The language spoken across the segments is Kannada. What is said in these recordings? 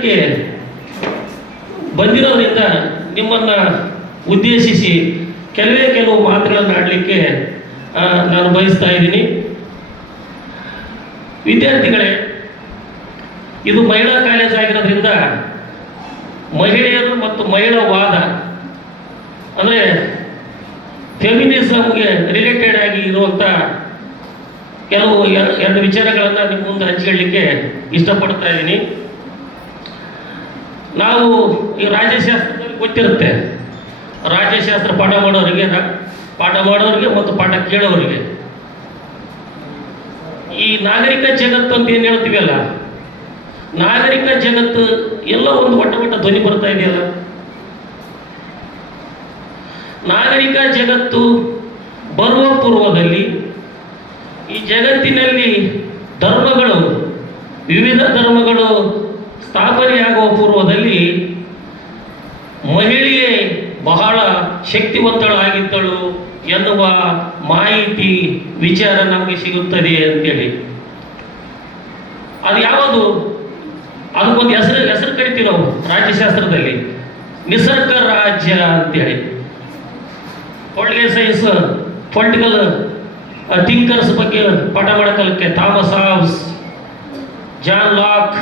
ಮಾತಾಡಲಿಕ್ಕೆ ಬಂದಿರೋದ್ರಿಂದ ನಿಮ್ಮನ್ನು ಉದ್ದೇಶಿಸಿ ಕೆಲವೇ ಕೆಲವು ಮಾತುಗಳನ್ನು ಆಡಲಿಕ್ಕೆ ನಾನು ಬಯಸ್ತಾ ಇದ್ದೀನಿ. ವಿದ್ಯಾರ್ಥಿಗಳೇ, ಇದು ಮಹಿಳಾ ಕಾಲೇಜ್ ಆಗಿರೋದ್ರಿಂದ ಮಹಿಳೆಯರು ಮತ್ತು ಮಹಿಳಾ ವಾದ, ಅಂದರೆ ಫೆಮಿನಿಸಮ್ಗೆ ರಿಲೇಟೆಡ್ ಆಗಿ ಇರುವಂಥ ಕೆಲವು ಎರ- ಎರಡು ವಿಚಾರಗಳನ್ನು ನಿಮ್ಮ ಮುಂದೆ ಹಂಚಿಕೊಳ್ಳಿಕ್ಕೆ ಇಷ್ಟಪಡ್ತಾ ಇದ್ದೀನಿ. ನಾವು ಈ ರಾಜ್ಯಶಾಸ್ತ್ರದಲ್ಲಿ ಗೊತ್ತಿರುತ್ತೆ. ರಾಜ್ಯಶಾಸ್ತ್ರ ಪಾಠ ಮಾಡೋರಿಗೆ ಪಾಠ ಮಾಡೋರಿಗೆ ಮತ್ತು ಪಾಠ ಕೇಳೋರಿಗೆ ಈ ನಾಗರಿಕ ಜಗತ್ತು ಅಂತ ಏನು ಹೇಳ್ತೀವಲ್ಲ? ನಾಗರಿಕ ಜಗತ್ತು ಎಲ್ಲ ಒಂದು ಒಟ್ಟ ಒಟ್ಟ ಧ್ವನಿ ಬರ್ತಾ ಇದೆಯಲ್ಲ? ನಾಗರಿಕ ಜಗತ್ತು ಬರುವ ಪೂರ್ವದಲ್ಲಿ ಈ ಜಗತ್ತಿನಲ್ಲಿ ಧರ್ಮಗಳು, ವಿವಿಧ ಧರ್ಮಗಳು ಬಹಳ ಶಕ್ತಿವಂತಳಾಗಿದ್ದಳು ಎನ್ನುವ ಮಾಹಿತಿ ವಿಚಾರ ನಮಗೆ ಸಿಗುತ್ತದೆ ಅಂತೇಳಿ. ಅದು ಯಾವುದು? ಅದಕ್ಕೊಂದು ಹೆಸರು ಹೆಸರು ಕರಿತೀವಿ ನಾವು ರಾಜ್ಯಶಾಸ್ತ್ರದಲ್ಲಿ. ನಿಸರ್ಗ ರಾಜ್ಯ ಅಂತೇಳಿ. ಪೊಲಿಟಿಕಲ್ ಸೈನ್ಸ್ ಪೊಲಿಟಿಕಲ್ ಥಿಂಕರ್ಸ್ ಬಗ್ಗೆ ಪಾಠ ಮಾಡಕಲಿಕ್ಕೆ ಥಾಮಸ್ ಹಾವ್ಸ್ ಜಾನ್ ಲಾಕ್,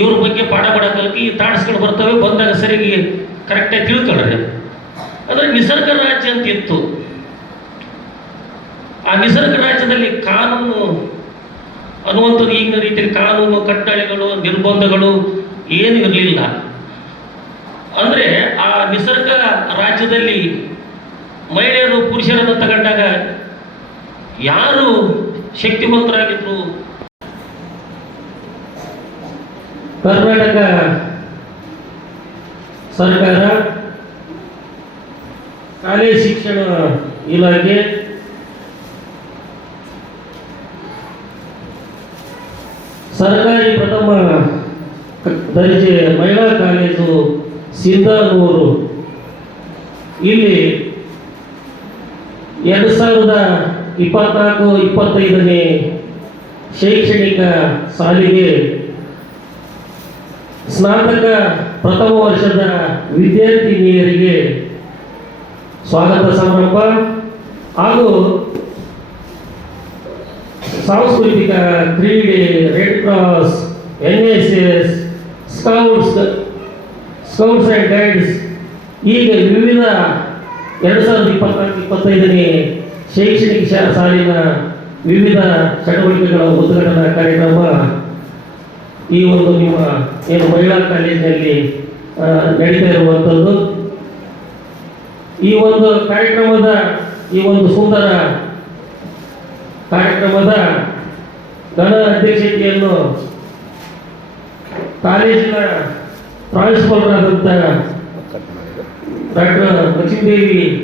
ಇವ್ರ ಬಗ್ಗೆ ಪಾಠ ಮಾಡಕಲಿಕ್ಕೆ ಈ ಥಾಟ್ಸ್ಗಳು ಬರ್ತವೆ, ಬಂದಾಗ ಸರಿಗೆ ಕರೆಕ್ಟಾಗಿ ತಿಳ್ಕೊಳ್ರಿ ಅಂದರೆ ನಿಸರ್ಗ ರಾಜ್ಯ ಅಂತ ಇತ್ತು ಆ ನಿಸರ್ಗ ರಾಜ್ಯದಲ್ಲಿ ಕಾನೂನು ಅನ್ನುವಂಥದ್ದು ಈಗಿನ ರೀತಿಯಲ್ಲಿ ಕಾನೂನು, ಕಟ್ಟಳೆಗಳು, ನಿರ್ಬಂಧಗಳು ಏನು ಇರಲಿಲ್ಲ. ಅಂದ್ರೆ ಆ ನಿಸರ್ಗ ರಾಜ್ಯದಲ್ಲಿ ಮಹಿಳೆಯರು ಪುರುಷರನ್ನು ತಗೊಂಡಾಗ ಯಾರು ಶಕ್ತಿವಂತರಾಗಿದ್ರು ಕರ್ನಾಟಕ ಸರ್ಕಾರ ಕಾಲೇಜ್ ಶಿಕ್ಷಣ ಇಲಾಖೆ ಸರ್ಕಾರಿ ಪ್ರಥಮ ದರ್ಜೆ ಮಹಿಳಾ ಕಾಲೇಜು ಸಿಂಧಾನೂರು. ಇಲ್ಲಿ ಎರಡು ಸಾವಿರದ ಇಪ್ಪತ್ನಾಲ್ಕು, ಇಪ್ಪತ್ತೈದನೇ ಶೈಕ್ಷಣಿಕ ಸಾಲಿಗೆ ಸ್ನಾತಕ ಪ್ರಥಮ ವರ್ಷದ ವಿದ್ಯಾರ್ಥಿನಿಯರಿಗೆ ಸ್ವಾಗತ ಸಮಾರಂಭ. ಹಾಗೂ ಸಾಂಸ್ಕೃತಿಕ ಕ್ರೀಡೆ Red Cross N S S scouts scouts and guides ಈಗ ವಿವಿಧ ಎರಡು ಸಾವಿರದ ಇಪ್ಪತ್ನಾಲ್ಕು, ಇಪ್ಪತ್ತೈದನೇ ಶೈಕ್ಷಣಿಕ ಸಾಲಿನ ವಿವಿಧ ಚಟುವಟಿಕೆಗಳ ಉದ್ಘಾಟನಾ ಕಾರ್ಯಕ್ರಮ. ಈ ಒಂದು ನಿಮ್ಮ ಏನು ಮಹಿಳಾ ಕಾಲೇಜಿನಲ್ಲಿ ನಡೀತಾ ಇರುವಂಥದ್ದು ಈ ಒಂದು ಕಾರ್ಯಕ್ರಮದ ಈ ಒಂದು ಸುಂದರ ಕಾರ್ಯಕ್ರಮದ ಘನ ಅಧ್ಯಕ್ಷತೆಯನ್ನು ಕಾಲೇಜಿನ ಪ್ರಾಂಶುಪಾಲರಾದಂಥ ಡಾಕ್ಟರ್ ಲಕ್ಷ್ಮೀದೇವಿ